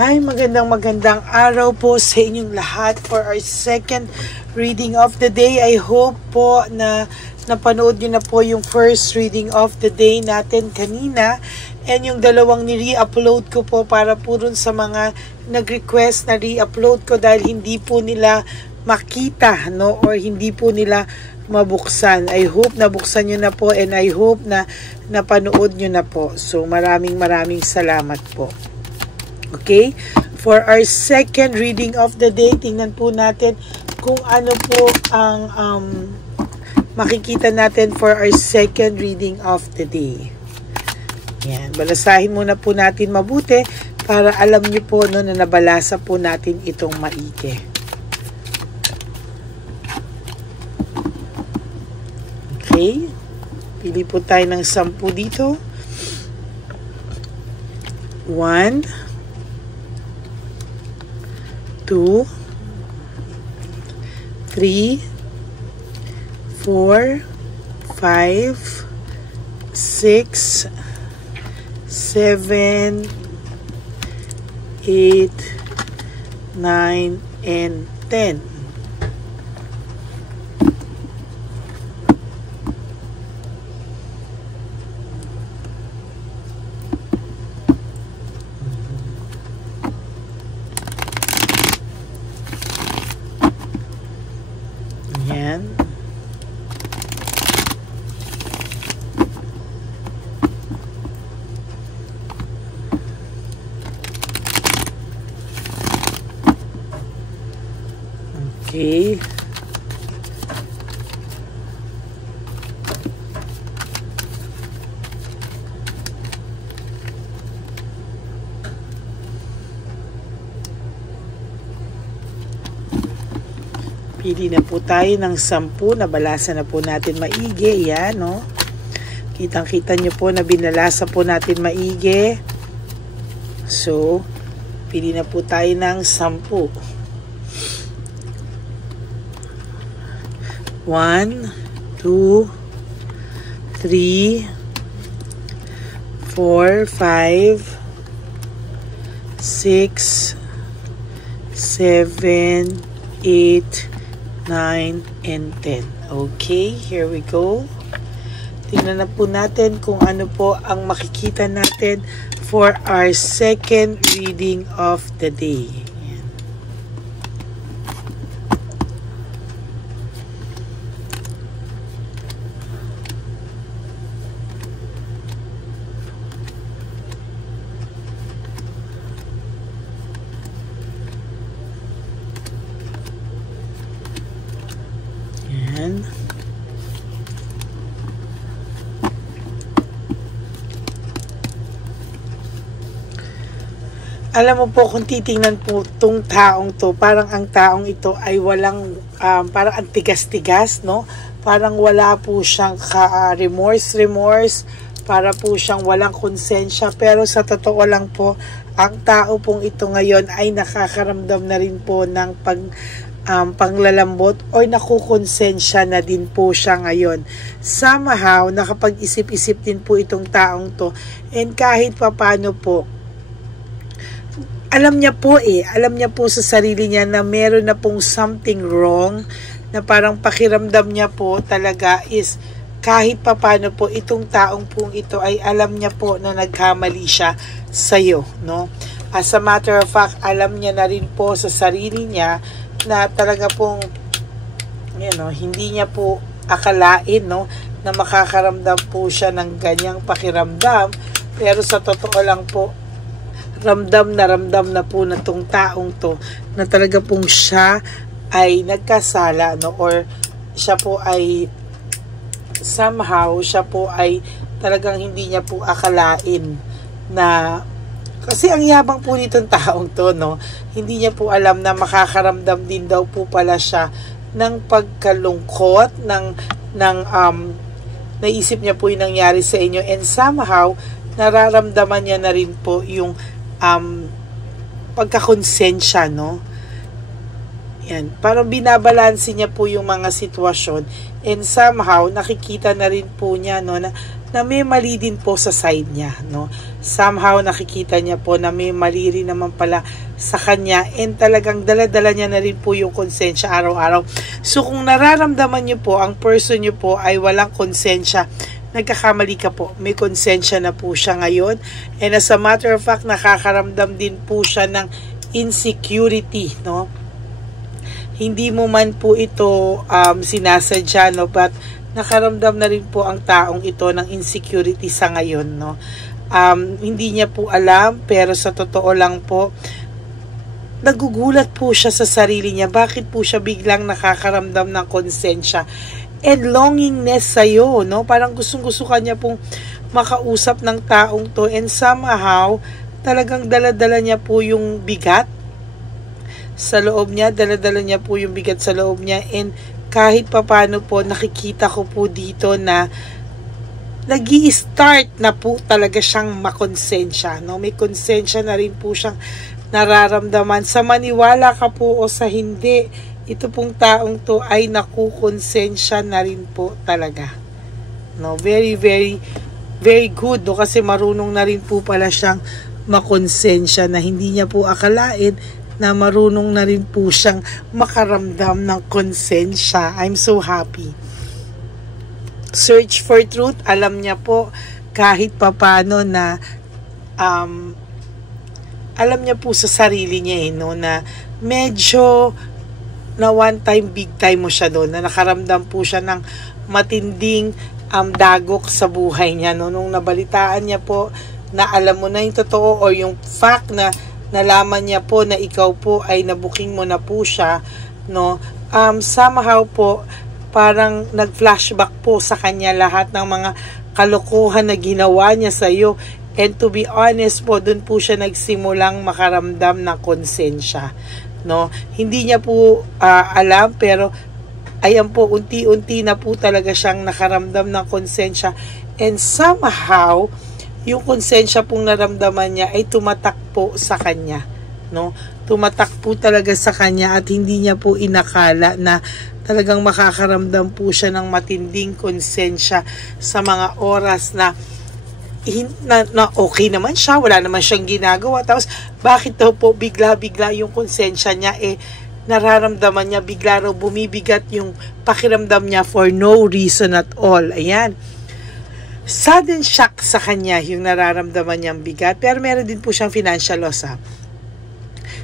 Hi, magandang araw po sa inyong lahat for our second reading of the day. I hope po na napanood nyo na po yung first reading of the day natin kanina and yung dalawang ni-re-upload ko po para po rin sa mga nag-request na re-upload ko dahil hindi po nila makita, no, or hindi po nila mabuksan. I hope nabuksan nyo na po and I hope na napanood nyo na po. So maraming salamat po. Okay, for our second reading of the day, tingnan po natin kung ano po ang makikita natin for our second reading of the day. Yan, balasahin muna po natin mabuti para alam niyo po no, na nabalasa po natin itong maigi. Okay, pili po tayo ng 10 dito. 1, 2, 3, 4, 5, 6, 7, 8, 9, and 10. Yan. Okay. Pili na po tayo ng 10. Nabalasa na po natin maigi. Yan, no? Kitang-kita nyo po na binalasa po natin maigi. So, pili na po tayo ng 10. 1, 2, 3, 4, 5, 6, 7, 8, 9, and 10. Okay, here we go. Tingnan na po natin kung ano po ang makikita natin for our second reading of the day. Yan. Alam mo po kung titingnan po tong taong to, parang ang taong ito ay walang, parang ang tigas-tigas, no? Parang wala po siyang remorse, para po siyang walang konsensya. Pero sa totoo lang po, ang tao pong ito ngayon ay nakakaramdam na rin po ng panglalambot o nakukonsensya na din po siya ngayon. Somehow, nakapag-isip-isip din po itong taong to. And kahit papano po, alam niya po sa sarili niya na meron na pong something wrong, na parang pakiramdam niya po talaga is kahit papano po itong taong pong ito ay alam niya po na nagkamali siya sa'yo, no? As a matter of fact, alam niya na rin po sa sarili niya na talaga pong hindi niya po akalain, no, na makakaramdam po siya ng ganyang pakiramdam. Pero sa totoo lang po, ramdam na po na tong taong to na talaga pong siya ay nagkasala, no, or siya po ay somehow talagang hindi niya po akalain na, kasi ang yabang po nitong taong to, no, hindi niya po alam na makakaramdam din daw po pala siya ng pagkalungkot, naisip niya po yung nangyari sa inyo, and somehow nararamdaman niya na rin po yung pagkakonsensya, no? Yan, parang binabalansin niya po yung mga sitwasyon, and somehow nakikita na rin po niya, no, na na may mali din po sa side niya, no? Somehow nakikita niya po na may mali rin naman pala sa kanya, and talagang dala-dala niya na rin po yung konsensya araw-araw. So kung nararamdaman niyo po ang person niyo po ay walang konsensya, nagkakamali ka po. May konsensya na po siya ngayon, and as a matter of fact, nakakaramdam din po siya ng insecurity, no? Hindi mo man po ito sinasadya, no? But nakaramdam na rin po ang taong ito ng insecurity sa ngayon, no? Hindi niya po alam, pero sa totoo lang po, nagugulat po siya sa sarili niya. Bakit po siya biglang nakakaramdam ng konsensya and longingness sa'yo, no? Parang gustong-gusto kanya pong makausap ng taong to, and somehow, talagang dala-dala niya po yung bigat sa loob niya, dala-dala niya po yung bigat sa loob niya, and kahit papano po, nakikita ko po dito na nag-i-start na po talaga siyang makonsensya, no? May konsensya na rin po siyang nararamdaman. Sa maniwala ka po o sa hindi, ito pong taong to ay nakukonsensya na rin po talaga, no? Very, very, very good, no? Kasi marunong na rin po pala siyang makonsensya, na hindi niya po akalain na marunong na rin po siyang makaramdam ng konsensya. I'm so happy. Search for truth, alam niya po kahit papano na alam niya po sa sarili niya, no, na medyo na one time, big time mo siya doon, na nakaramdam po siya ng matinding dagok sa buhay niya, no? Nung nabalitaan niya po na alam mo na yung totoo, o yung fact na nalaman niya po na ikaw po ay nabuking mo na po siya, no? Somehow po, parang nag-flashback po sa kanya lahat ng mga kalokohan na ginawa niya sa iyo. And to be honest po, dun po siya nagsimulang makaramdam ng konsensya, no? Hindi niya po alam, pero ayan po, unti-unti na po talaga siyang nakaramdam ng konsensya. And somehow, yung konsensya pong naramdaman niya ay tumatak po sa kanya, no? Tumatak po talaga sa kanya, at hindi niya po inakala na talagang makakaramdam po siya ng matinding konsensya sa mga oras na okay naman siya, wala naman siyang ginagawa. Tapos bakit daw po bigla-bigla yung konsensya niya, nararamdaman niya bigla raw bumibigat yung pakiramdam niya for no reason at all. Ayan. Sudden shock sa kanya yung nararamdaman niyang bigat, pero meron din po siyang financial loss.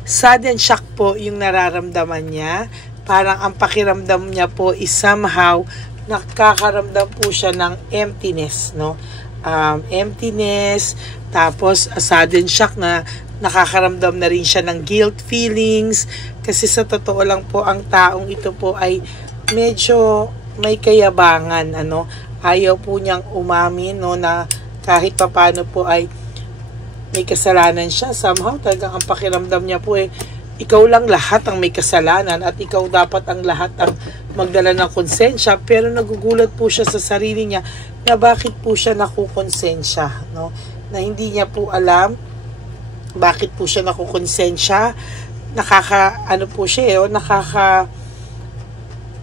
Sudden shock po yung nararamdaman niya. Parang ang pakiramdam niya po is somehow nakakaramdam po siya ng emptiness, no? Emptiness, tapos sudden shock na nakakaramdam na rin siya ng guilt feelings, kasi sa totoo lang po ang taong ito po ay medyo may kayabangan, ano? Ayaw po niyang umamin, no, na kahit papano po ay may kasalanan siya. Somehow talagang ang pakiramdam niya po ikaw lang lahat ang may kasalanan, at ikaw dapat ang lahat ang magdala ng konsensya. Pero nagugulat po siya sa sarili niya na bakit po siya nakukonsensya, no? Na hindi niya po alam bakit po siya nakukonsensya.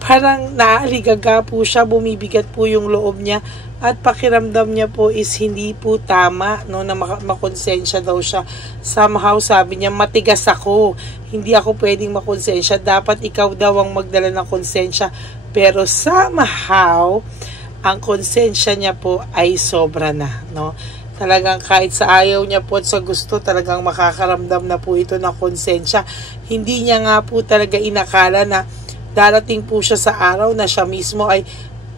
Parang naaligaga po siya, bumibigat po yung loob niya, at pakiramdam niya po is hindi po tama, no, na makonsensya daw siya. Somehow sabi niya, matigas ako, hindi ako pwedeng makonsensya, dapat ikaw daw ang magdala ng konsensya. Pero somehow ang konsensya niya po ay sobra na, no? Talagang kahit sa ayaw niya po at sa gusto, talagang makakaramdam na po ito ng konsensya. Hindi niya nga po talaga inakala na darating po siya sa araw na siya mismo ay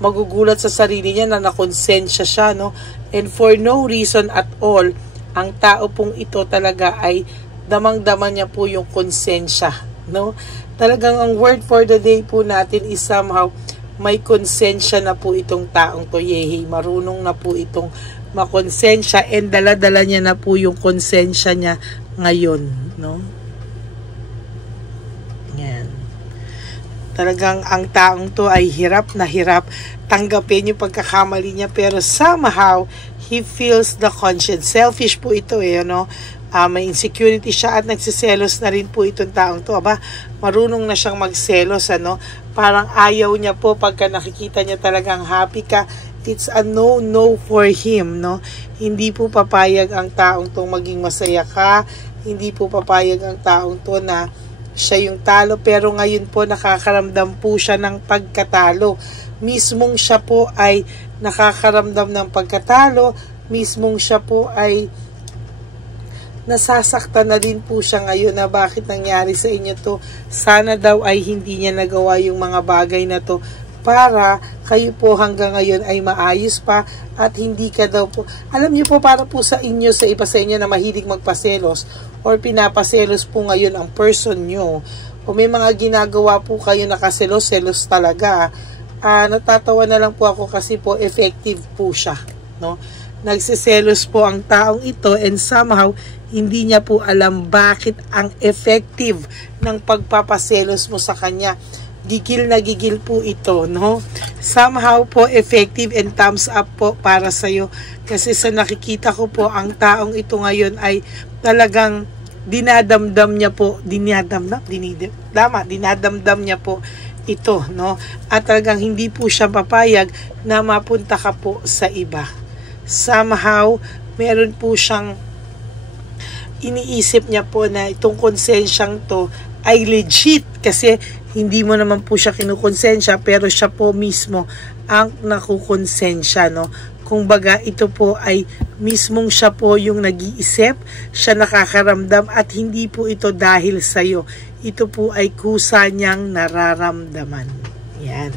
magugulat sa sarili niya na nakonsensya siya, no? And for no reason at all, ang tao pong ito talaga ay damang-daman niya po yung konsensya, no? Talagang ang word for the day po natin is somehow may konsensya na po itong taong to. Yehi, marunong na po itong makonsensya, and dala-dala niya na po yung konsensya niya ngayon, no? Yan. Talagang ang taong to ay hirap na hirap tanggapin yung pagkakamali niya, pero somehow he feels the conscience. Selfish po ito, no? may insecurity siya at nagsiselos na rin po itong taong to. Aba, marunong na siyang magselos, ano? Parang ayaw niya po pagka nakikita niya talagang happy ka. It's a no for him, no? Hindi po papayag ang taong to maging masaya ka. Hindi po papayag ang taong to na siya yung talo, pero ngayon po nakakaramdam po siya ng pagkatalo. Mismong siya po ay nakakaramdam ng pagkatalo, mismong siya po ay nasasaktan na din po siya ngayon na bakit nangyari sa inyo to. Sana daw ay hindi niya nagawa yung mga bagay na to para kayo po hanggang ngayon ay maayos pa at hindi ka daw po, alam niyo po, para po sa inyo, sa iba sa inyo na mahilig magpaselos or pinapaselos po ngayon ang person nyo, o may mga ginagawa po kayo nakaselos-selos talaga, natatawa na lang po ako kasi po effective po siya, no? Nagsiselos po ang taong ito and somehow hindi niya po alam bakit ang effective ng pagpapaselos mo sa kanya. Gigil na gigil po ito, no? Somehow po effective and thumbs up po para sa'yo. Kasi sa nakikita ko po, ang taong ito ngayon ay talagang dinadamdam niya po, dinadamdam niya po ito, no? At talagang hindi po siya papayag na mapunta ka po sa iba. Somehow, meron po siyang iniisip niya po na itong konsensyang to ay legit kasi hindi mo naman po siya kinukonsensya pero siya po mismo ang nakukonsensya, no? Kung baga ito po ay mismong siya po yung nag-iisip, siya nakakaramdam at hindi po ito dahil sa'yo. Ito po ay kusa niyang nararamdaman. Yan.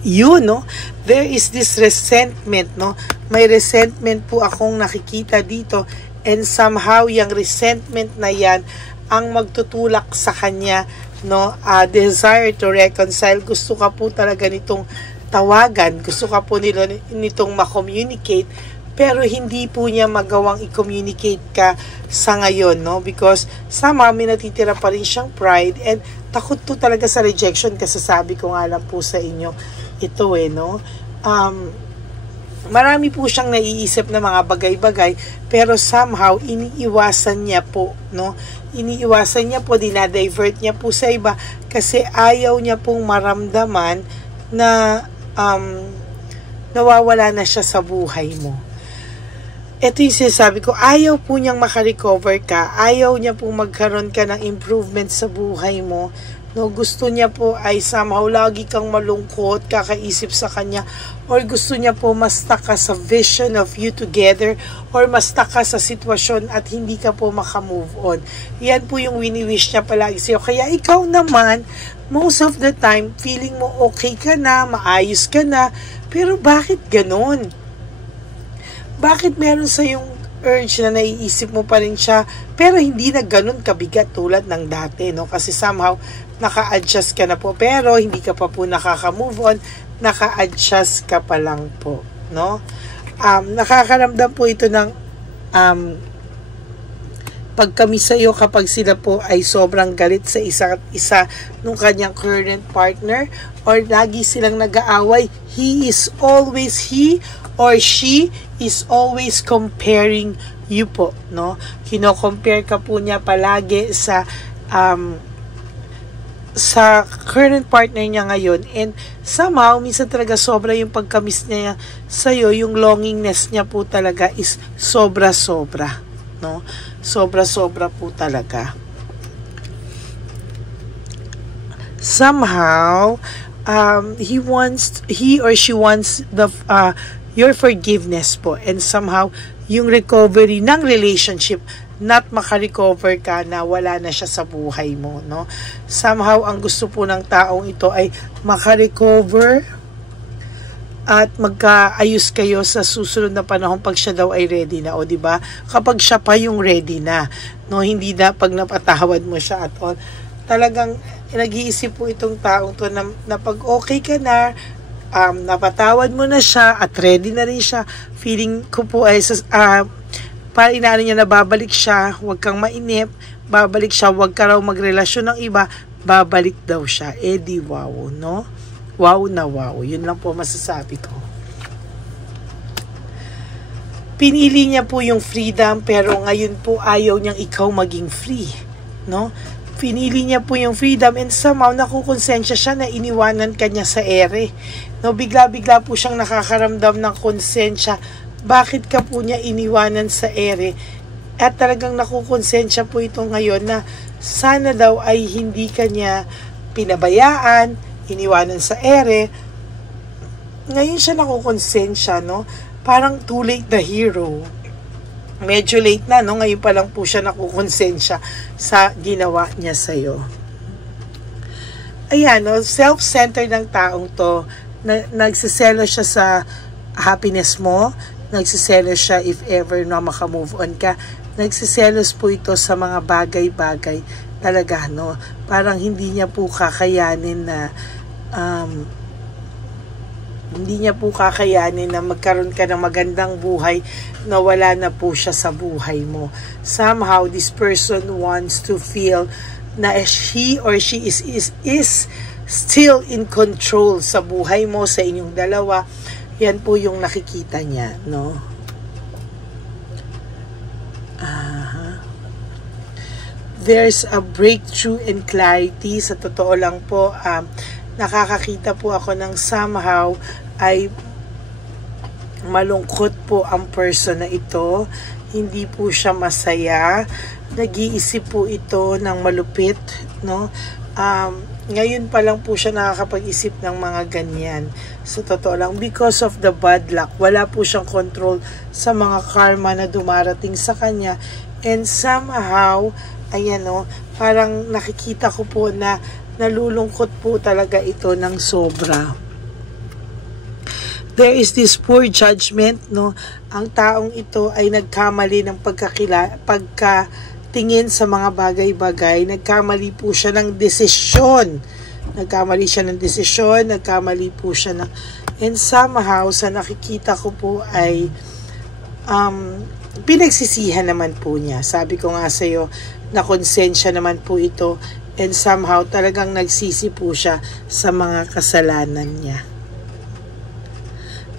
Yun, no? There is this resentment, no? May resentment po akong nakikita dito and somehow yung resentment na yan ang magtutulak sa kanya, no? Desire to reconcile. Gusto ka po talaga nitong tawagan, gusto ka po nitong ma-communicate, pero hindi po niya magawang i-communicate ka sa ngayon, no? Because somehow may natitira pa rin siyang pride and takot po talaga sa rejection kasi sabi ko nga lang po sa inyo ito no? Marami po siyang naiisip na mga bagay-bagay pero somehow iniiwasan niya po, no? Iniiwasan niya po, dinadivert niya po sa iba kasi ayaw niya pong maramdaman na nawawala na siya sa buhay mo. Ito yung sinasabi ko, ayaw po niyang makarecover ka, ayaw niya po magkaroon ka ng improvement sa buhay mo. No, gusto niya po ay somehow lagi kang malungkot, kakaisip sa kanya, or gusto niya po ma-stuck ka sa vision of you together, or ma-stuck ka sa sitwasyon at hindi ka po makamove on. Yan po yung wini-wish niya palagi sa'yo. Kaya ikaw naman, most of the time, feeling mo okay ka na, maayos ka na, pero bakit ganon? Bakit meron sa yung urge na naiisip mo pa rin siya, pero hindi na ganun kabigat tulad ng dati, no? Kasi somehow, naka-adjust ka na po, pero hindi ka pa po nakaka-move on, naka-adjust ka pa lang po, no? Nakakaramdam po ito ng pagkami sa'yo kapag sila po ay sobrang galit sa isa't isa nung kanyang current partner or lagi silang nag-aaway. He or she is always comparing you po, no? Kino-compare ka po niya palagi sa current partner niya ngayon and somehow minsan talaga sobra yung pagkamis niya sa'yo, yung longingness niya po talaga is sobra-sobra, no? Sobra-sobra po talaga. Somehow he or she wants your forgiveness po and somehow yung recovery ng relationship, not makarecover ka na wala na siya sa buhay mo, no? Somehow, ang gusto po ng taong ito ay makarecover at magkaayos kayo sa susunod na panahon pag siya daw ay ready na, o diba? Kapag siya pa yung ready na, no? Hindi na pag napatawad mo siya at all. Talagang nag-iisip po itong taong to na pag okay ka na, napatawad mo na siya at ready na rin siya, feeling ko po ay para inaano niya na babalik siya, huwag kang mainip, babalik siya, huwag ka raw magrelasyon ng iba, babalik daw siya. Di wow, no? Wow na wow. Yun lang po masasabi ko. pinili niya po yung freedom, pero ngayon po ayaw niyang ikaw maging free, no? Pinili niya po yung freedom, and somehow nakukonsensya siya na iniwanan ka niya sa ere, no? Bigla-bigla po siyang nakakaramdam ng konsensya. Bakit ka po niya iniwanan sa ere? At talagang nakukonsensya po ito ngayon na sana daw ay hindi ka niya pinabayaan, iniwanan sa ere. Ngayon siya nakukonsensya, no? Parang too late the hero. Medyo late na, no? Ngayon pa lang po siya nakukonsensya sa ginawa niya sa'yo. Ayan, no? Self-centered ng taong to. Nagsiselo siya sa happiness mo. Nagsiselo siya if ever na makamove on ka. Nagsiselos po ito sa mga bagay-bagay. Talaga, no? Parang hindi niya po kakayanin na magkaroon ka ng magandang buhay na wala na po siya sa buhay mo. Somehow, this person wants to feel na he or she is still in control sa buhay mo, sa inyong dalawa. Yan po yung nakikita niya, no? There's a breakthrough and clarity. Sa totoo lang po, nakakakita po ako ng somehow ay malungkot po ang person na ito. Hindi po siya masaya. Nag-iisip po ito ng malupit, no? Ngayon pa lang po siya nakakapag-isip ng mga ganyan. Sa totoo lang, because of the bad luck, wala po siyang control sa mga karma na dumarating sa kanya. And somehow, ayan, no, parang nakikita ko po na nalulungkot po talaga ito ng sobra. There is this poor judgment, no? Ang taong ito ay nagkamali ng pagkatingin sa mga bagay-bagay. Nagkamali po siya ng desisyon. Nagkamali po siya ng... And somehow, sa nakikita ko po ay pinagsisihan naman po niya. Sabi ko nga sa'yo, na konsensya naman po ito, and somehow talagang nagsisi po siya sa mga kasalanan niya.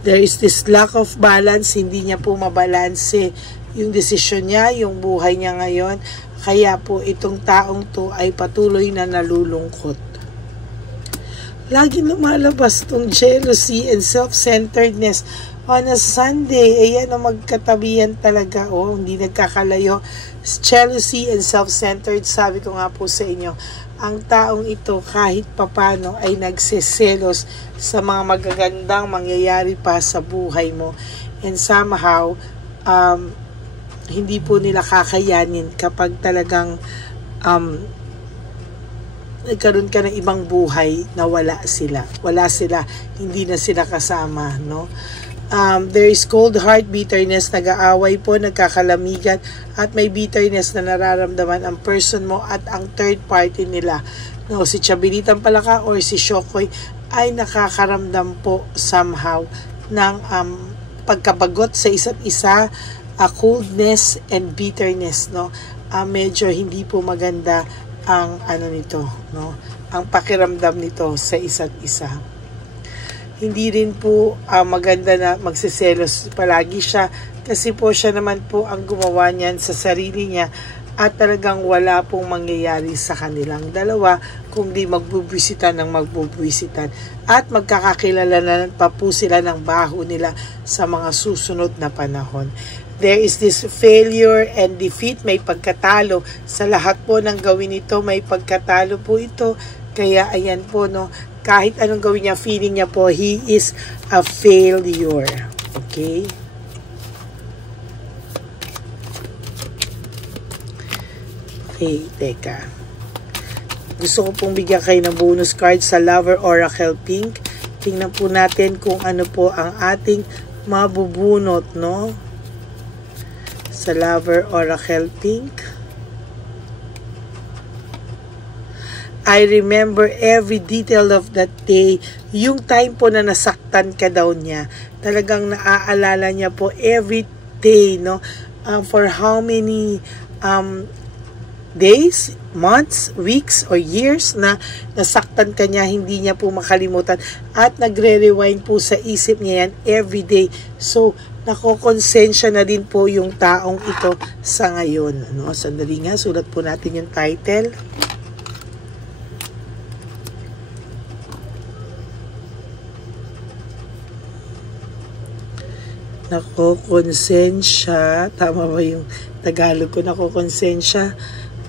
There is this lack of balance, hindi niya po mabalanse yung desisyon niya, yung buhay niya ngayon, kaya po itong taong to ay patuloy na nalulungkot. Lagi lumalabas tong jealousy and self-centeredness on a Sunday. Ayan ang magkatabihan talaga. Hindi nagkakalayo. Jealousy and self-centered, sabi ko nga po sa inyo, ang taong ito kahit papano ay nagseselos sa mga magagandang mangyayari pa sa buhay mo. And somehow, hindi po nila kakayanin kapag talagang nagkaroon ka ng ibang buhay na wala sila. Hindi na sila kasama, no? There is cold heart, bitterness, nag-aaway po, nagkakalamigan, at may bitterness na nararamdaman ang person mo at ang third party nila. No, si Chabelitan Palaka or si Shokoy ay nakakaramdam po somehow ng pagkabagot sa isa't isa, coldness and bitterness, no? Medyo hindi po maganda ang nito, no? Ang pakiramdam nito sa isa't isa. Hindi rin po maganda na magsiselos palagi siya, kasi po siya naman po ang gumawa niyan sa sarili niya, at talagang wala pong mangyayari sa kanilang dalawa kundi magbubwisitan at magkakakilala na pa po sila ng baho nila sa mga susunod na panahon. There is this failure and defeat, may pagkatalo sa lahat po ng gawin ito, may pagkatalo po ito, kaya ayan po, no, kahit anong gawin niya, feeling niya po, he is a failure. Okay? Okay, teka. Gusto ko pong bigyan kayo ng bonus card sa Lover Oracle Pink. Tingnan po natin kung ano po ang ating mabubunot, no? Sa Lover Oracle Pink. I remember every detail of that day. Yung time po na nasaktan ka daw niya, talagang naaalala niya po every day, no? For how many days, months, weeks, or years na nasaktan ka niya, hindi niya po makalimutan at nagre-rewind po sa isip niya yan everyday. So, nakokonsensya na din po yung taong ito sa ngayon. Ano? Sandali nga, sulat po natin yung title. Nakokonsensya, tama ba yung Tagalog ko? Nakokonsensya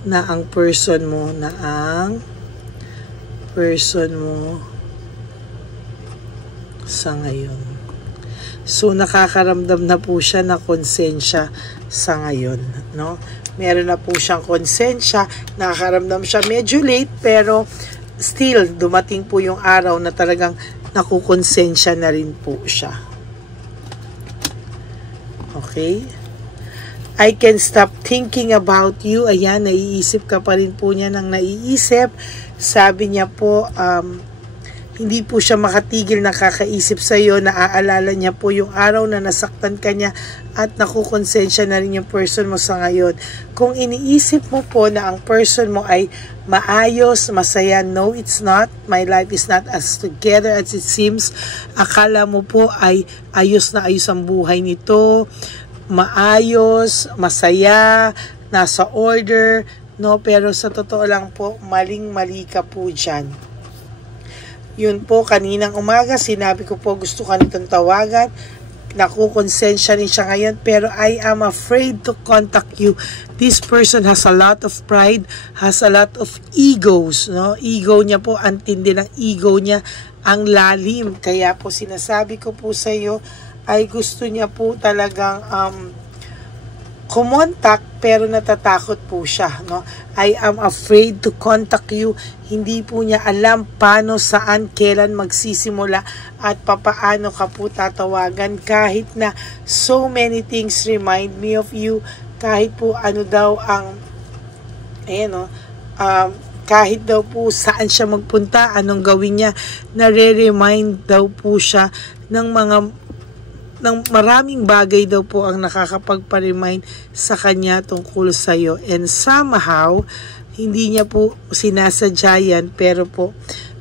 na ang person mo sa ngayon. So, nakakaramdam na po siya na konsensya sa ngayon, no? Meron na po siyang konsensya, nakakaramdam siya medyo late, pero still, dumating po yung araw na talagang nakukonsensya na rin po siya. Okay? I can stop thinking about you. Ayan, naiisip ka pa rin po niya ng naiisip. Sabi niya po, hindi po siya makatigil na kakaisip sa iyo. Naaalala niya po yung araw na nasaktan ka niya at nakukonsensya na rin yung person mo sa ngayon. Kung iniisip mo po na ang person mo ay maayos, masaya, no, it's not. My life is not as together as it seems. Akala mo po ay ayos na ayos ang buhay nito, maayos, masaya, nasa order, no? Pero sa totoo lang po, maling-mali ka po dyan. Yun po, kaninang umaga, sinabi ko po gusto ka nitong tawagan. Nakukonsensya rin siya ngayon, pero I am afraid to contact you. This person has a lot of pride, has a lot of egos, no? Ego niya po, ang tindi ng ego niya, ang lalim. Kaya po sinasabi ko po sa iyo, ay gusto niya po talagang kumontak, pero natatakot po siya, no? I am afraid to contact you. Hindi po niya alam paano, saan, kailan magsisimula at papaano ka po tatawagan, kahit na so many things remind me of you. Kahit po ano daw ang kahit daw po saan siya magpunta, anong gawin niya, nare-remind daw po siya ng maraming bagay daw po ang nakakapagpa-remind sa kanya tungkol sa iyo. And somehow, hindi niya po sinasadya yan, pero po,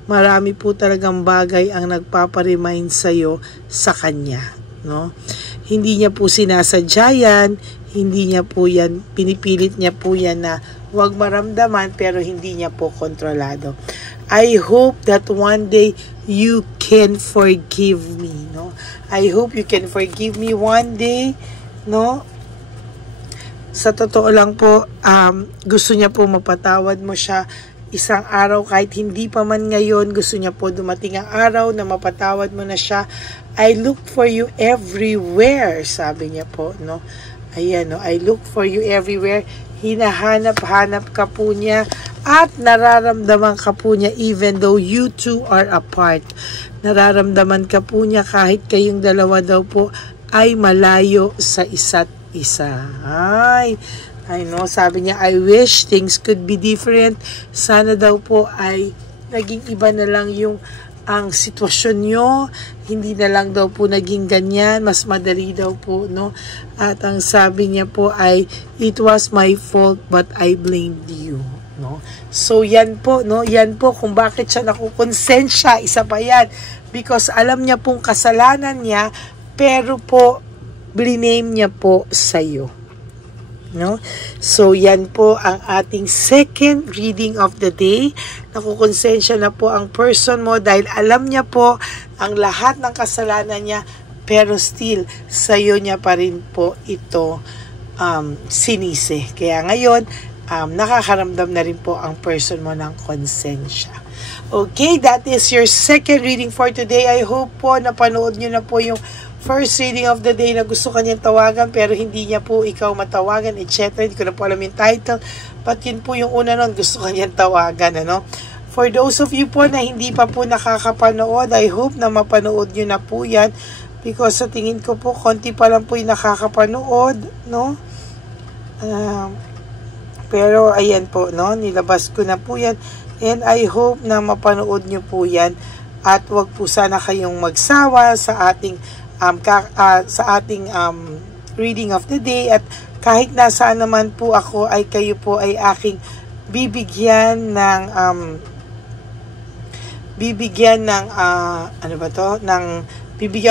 marami po talagang bagay ang nagpapa-remind sa iyo sa kanya, no? Hindi niya po sinasadya yan, hindi niya po yan, pinipilit niya po yan na huwag maramdaman, pero hindi niya po kontrolado. I hope that one day you can forgive me, no? I hope you can forgive me one day, no? Sa totoo lang po, gusto niya po mapatawad mo siya isang araw, kahit hindi pa man ngayon, gusto niya po dumating ang araw na mapatawad mo na siya. I look for you everywhere, sabi niya po, no? Ayan, no? I look for you everywhere. Hinahanap-hanap ka po niya at nararamdaman ka po niya even though you two are apart. Nararamdaman ka po niya kahit kayong dalawa daw po ay malayo sa isa't isa. I know, sabi niya, I wish things could be different. Sana daw po ay naging iba na lang ang sitwasyon nyo, hindi na lang daw po naging ganyan, mas madali daw po, no? At ang sabi niya po ay, it was my fault but I blamed you, no? So yan po, no? Yan po kung bakit siya nakukonsensya, isa pa yan, because alam niya pong kasalanan niya, pero po, blame niya po sa'yo. No? So, yan po ang ating second reading of the day. Nakukonsensya na po ang person mo dahil alam niya po ang lahat ng kasalanan niya, pero still, sa'yo niya pa rin po ito sinisi. Kaya ngayon, nakakaramdam na rin po ang person mo ng konsensya. Okay, that is your second reading for today. I hope po napanood nyo na po yung first reading of the day na gusto kanyang tawagan pero hindi niya po ikaw matawagan, etc. Hindi ko na po alam yung title, but yun po yung una nun, gusto kanyang tawagan, ano? For those of you po na hindi pa po nakakapanood, I hope na mapanood nyo na po yan because sa tingin ko po, konti pa lang po yung nakakapanood, no? Pero ayan po, no? Nilabas ko na po yan and I hope na mapanood nyo po yan at wag po sana kayong magsawa sa ating reading of the day. At kahit nasaan naman po ako ay kayo po ay aking bibigyan ng bibigyan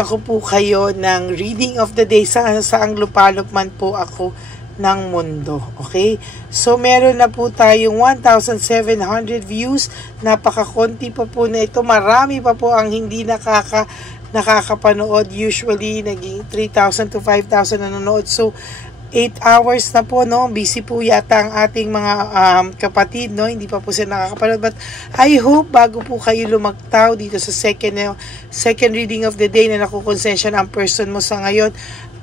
ko po kayo ng reading of the day saang lupalop man po ako ng mundo. Okay? So, meron na po tayong 1,700 views. Napakakonti pa po na ito. Marami pa po ang hindi nakakapanood. Usually, naging 3,000 to 5,000 nanonood. So, 8 hours na po, no? Busy po yata ang ating mga kapatid, no? Hindi pa po sila nakakapanood. But I hope bago po kayo lumagtaw dito sa second reading of the day na nakukonsensya ang person mo sa ngayon,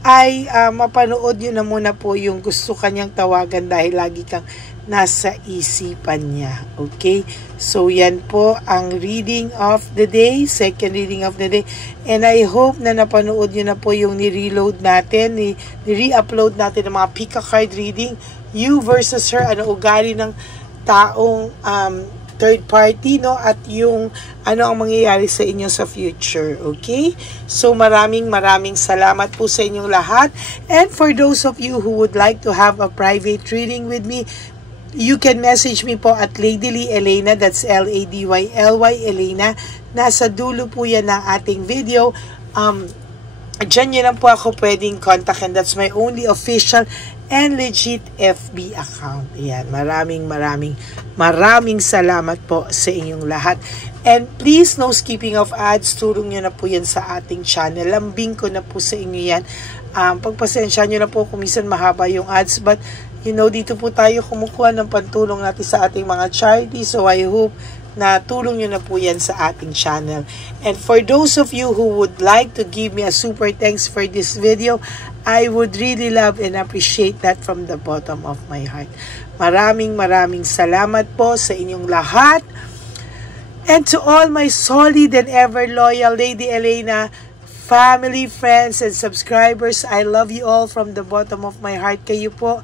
ay mapanood nyo na muna po yung gusto kanyang tawagan dahil lagi kang nasa isipan niya. Okay? So, yan po ang reading of the day, second reading of the day. And I hope na napanood nyo na po yung ni-reload natin, ni-re-upload natin ng mga pick a card reading. You versus her, ano ugali ng taong third party, no? At yung ano ang mangyayari sa inyo sa future. Okay? So, maraming salamat po sa inyong lahat. And for those of you who would like to have a private reading with me, you can message me po at Ladyly Elena, that's Ladyly Elena. Nasa dulo po yan ng ating video. Diyan nyo lang po ako pwedeng contact, and that's my only official and legit FB account. Ayan, maraming salamat po sa inyong lahat. And please, no skipping of ads, tulong nyo na po yan sa ating channel. Lambing ko na po sa inyo yan. Pagpasensya nyo na po kung minsan mahaba yung ads, but you know, dito po tayo kumukuha ng pantulong natin sa ating mga charity. So, I hope na tulong nyo na po yan sa ating channel. And for those of you who would like to give me a super thanks for this video, I would really love and appreciate that from the bottom of my heart. Maraming salamat po sa inyong lahat. And to all my solid and ever loyal Lady Elena family, friends, and subscribers, I love you all from the bottom of my heart. Kayo po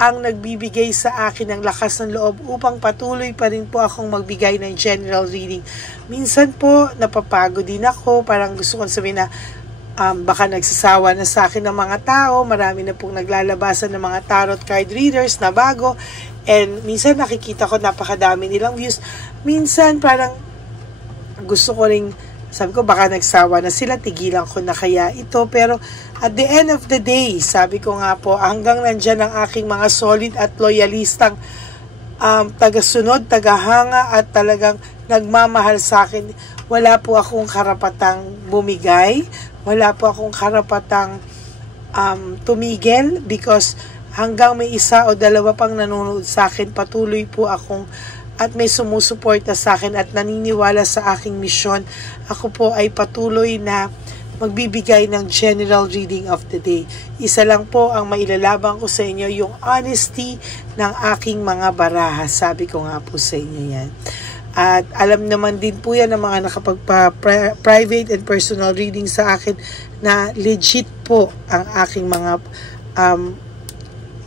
ang nagbibigay sa akin ng lakas ng loob upang patuloy pa rin po akong magbigay ng general reading. Minsan po, napapagod din ako. Parang gusto kong sabihin na baka nagsasawa na sa akin ng mga tao. Marami na pong naglalabasan ng mga tarot card readers na bago. And minsan nakikita ko napakadami nilang views. Minsan parang gusto ko rin, sabi ko baka nagsawa na sila, tigilan ko na kaya ito. Pero at the end of the day, sabi ko nga po, hanggang nandyan ang aking mga solid at loyalistang tagasunod, tagahanga at talagang nagmamahal sa akin. Wala po akong karapatang bumigay. Wala po akong karapatang tumigil, because hanggang may isa o dalawa pang nanonood sa akin, patuloy po akong at may sumusuporta sa akin at naniniwala sa aking misyon. Ako po ay patuloy na magbibigay ng general reading of the day. Isa lang po ang mailalaban ko sa inyo, yung honesty ng aking mga baraha. Sabi ko nga po sa inyo yan. At alam naman din po yan ng mga nakapagpa-private and personal reading sa akin na legit po ang aking mga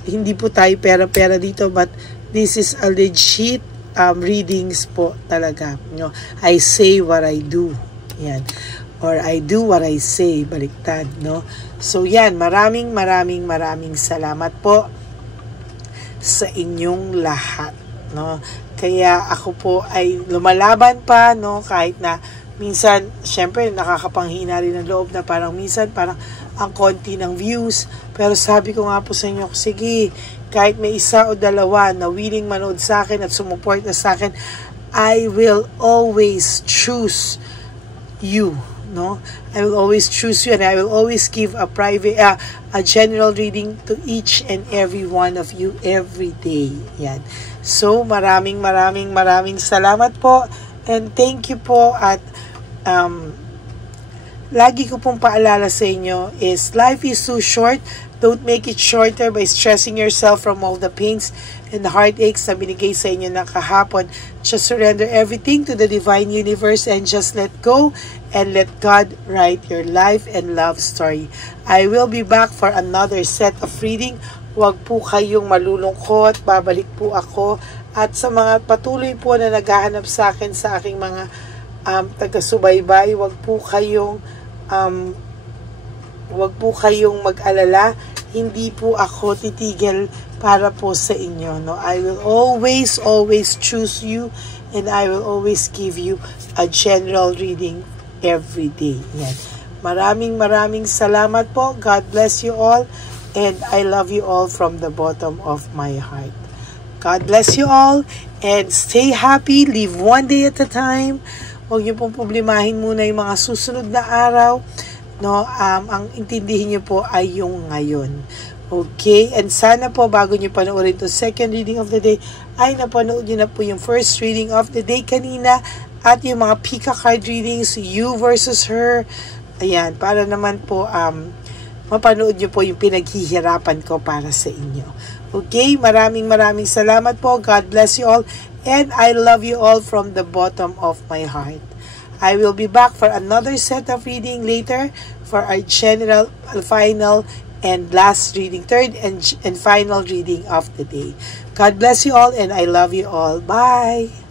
hindi po tayo pera-pera dito, but this is a legit readings po talaga. You know, I say what I do. Yan. Or I do what I say. Baliktad, no? So, yan. Maraming salamat po sa inyong lahat, no? Kaya ako po ay lumalaban pa, no? Kahit na minsan, syempre, nakakapanghina rin ang loob na parang minsan, parang ang konti ng views. Pero sabi ko nga po sa inyo, sige, kahit may isa o dalawa na willing manood sa akin at sumuport na sa akin, I will always choose you, no? I will always choose you, and I will always give a private, a general reading to each and every one of you every day. Yan. So, maraming salamat po, and thank you po. At lagi ko pong paalala sa inyo is life is so short. Don't make it shorter by stressing yourself from all the pains and the heartaches na binigay sa inyo ng kahapon. Just surrender everything to the divine universe and just let go and let God write your life and love story. I will be back for another set of reading. Huwag po kayong malulungkot. Babalik po ako. At sa mga patuloy po na naghahanap sa akin sa aking mga taga-subaybay, huwag po kayong mag-alala. hindi po ako titigil para po sa inyo. No? I will always choose you, and I will always give you a general reading every day. Yan. Maraming salamat po. God bless you all, and I love you all from the bottom of my heart. God bless you all, and stay happy. Live one day at a time. Huwag niyo pong problemahin muna yung mga susunod na araw. No, ang intindihin niyo po ay yung ngayon. Okay? And sana po bago niyo panoorin to second reading of the day, ay napanood niyo na po yung first reading of the day kanina, at yung mga Pika card readings, you versus her. Ayan, para naman po mapanood niyo po yung pinaghihirapan ko para sa inyo. Okay? Maraming salamat po. God bless you all. And I love you all from the bottom of my heart. I will be back for another set of reading later for our general, final, and last reading, third and final reading of the day. God bless you all, and I love you all. Bye!